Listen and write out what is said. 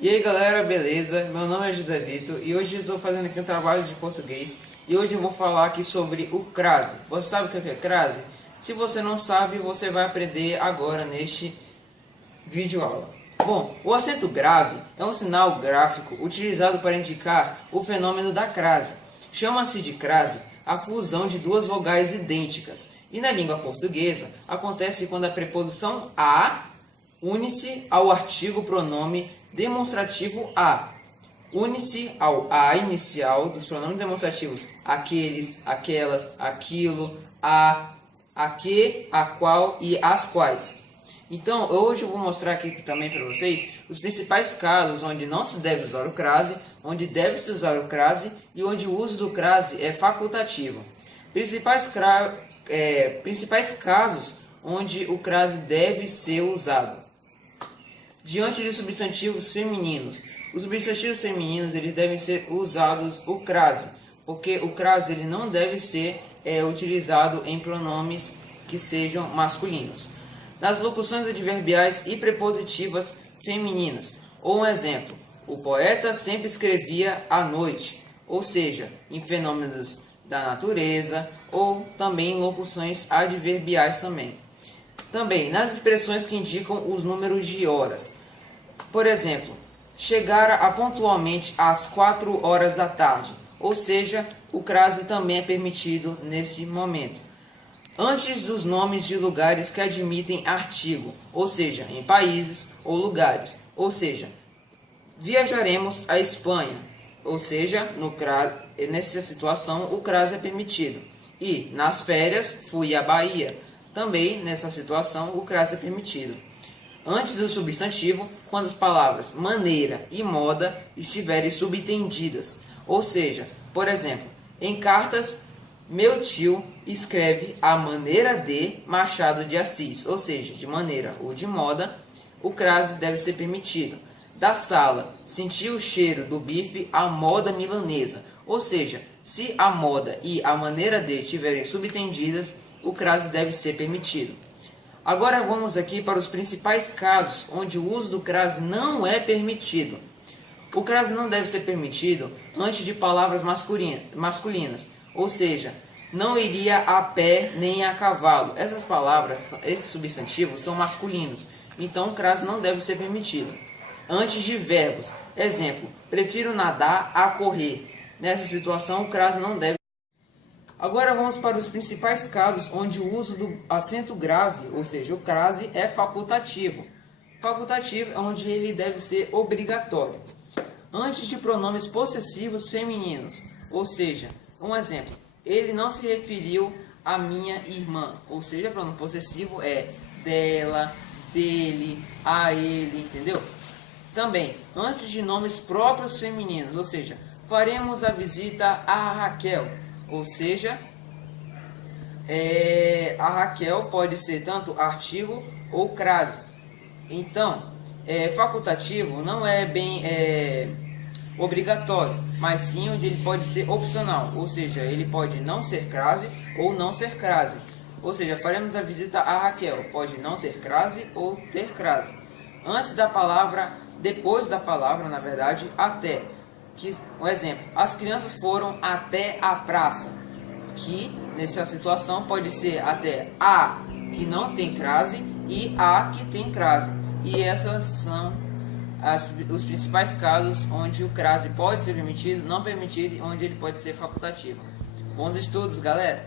E aí galera, beleza? Meu nome é José Vitor e hoje eu estou fazendo aqui um trabalho de português e hoje eu vou falar aqui sobre o crase. Você sabe o que é crase? Se você não sabe, você vai aprender agora neste vídeo aula. Bom, o acento grave é um sinal gráfico utilizado para indicar o fenômeno da crase. Chama-se de crase a fusão de duas vogais idênticas e na língua portuguesa acontece quando a preposição a une-se ao artigo pronome demonstrativo a. Une-se ao a inicial dos pronomes demonstrativos aqueles, aquelas, aquilo, a que, a qual e as quais. Então, hoje eu vou mostrar aqui também para vocês os principais casos onde não se deve usar o crase, onde deve-se usar o crase e onde o uso do crase é facultativo. Principais casos onde o crase deve ser usado. Diante de substantivos femininos. Os substantivos femininos eles devem ser usados o crase, porque o crase ele não deve ser utilizado em pronomes que sejam masculinos. Nas locuções adverbiais e prepositivas femininas. Ou um exemplo, o poeta sempre escrevia à noite, ou seja, em fenômenos da natureza, ou também em locuções adverbiais também. Também nas expressões que indicam os números de horas. Por exemplo, chegar pontualmente às 4 horas da tarde, ou seja, o crase também é permitido nesse momento. Antes dos nomes de lugares que admitem artigo, ou seja, em países ou lugares, ou seja, viajaremos à Espanha, ou seja, nessa situação o crase é permitido. E nas férias fui à Bahia, também nessa situação o crase é permitido. Antes do substantivo, quando as palavras maneira e moda estiverem subentendidas, ou seja, por exemplo, em cartas, meu tio escreve a maneira de Machado de Assis, ou seja, de maneira ou de moda, o crase deve ser permitido. Da sala, senti o cheiro do bife à moda milanesa, ou seja, se a moda e a maneira de estiverem subentendidas, o crase deve ser permitido. Agora vamos aqui para os principais casos onde o uso do crase não é permitido. O crase não deve ser permitido antes de palavras masculinas, ou seja, não iria a pé nem a cavalo. Essas palavras, esses substantivos são masculinos, então o crase não deve ser permitido. Antes de verbos, exemplo, prefiro nadar a correr. Nessa situação o crase não deve. Agora vamos para os principais casos onde o uso do acento grave, ou seja, o crase, é facultativo. Facultativo é onde ele deve ser obrigatório. Antes de pronomes possessivos femininos, ou seja, um exemplo, ele não se referiu à minha irmã, ou seja, pronome possessivo é dela, dele, a ele, entendeu? Também, antes de nomes próprios femininos, ou seja, faremos a visita a Raquel. Ou seja, a Raquel pode ser tanto artigo ou crase. Então, facultativo não é bem obrigatório, mas sim onde ele pode ser opcional. Ou seja, ele pode não ser crase ou não ser crase. Ou seja, faremos a visita a Raquel. Pode não ter crase ou ter crase. Antes da palavra, depois da palavra, na verdade, até. Um exemplo, as crianças foram até a praça, que nessa situação pode ser até a que não tem crase e a que tem crase. E essas são os principais casos onde o crase pode ser permitido, não permitido e onde ele pode ser facultativo. Bons estudos, galera!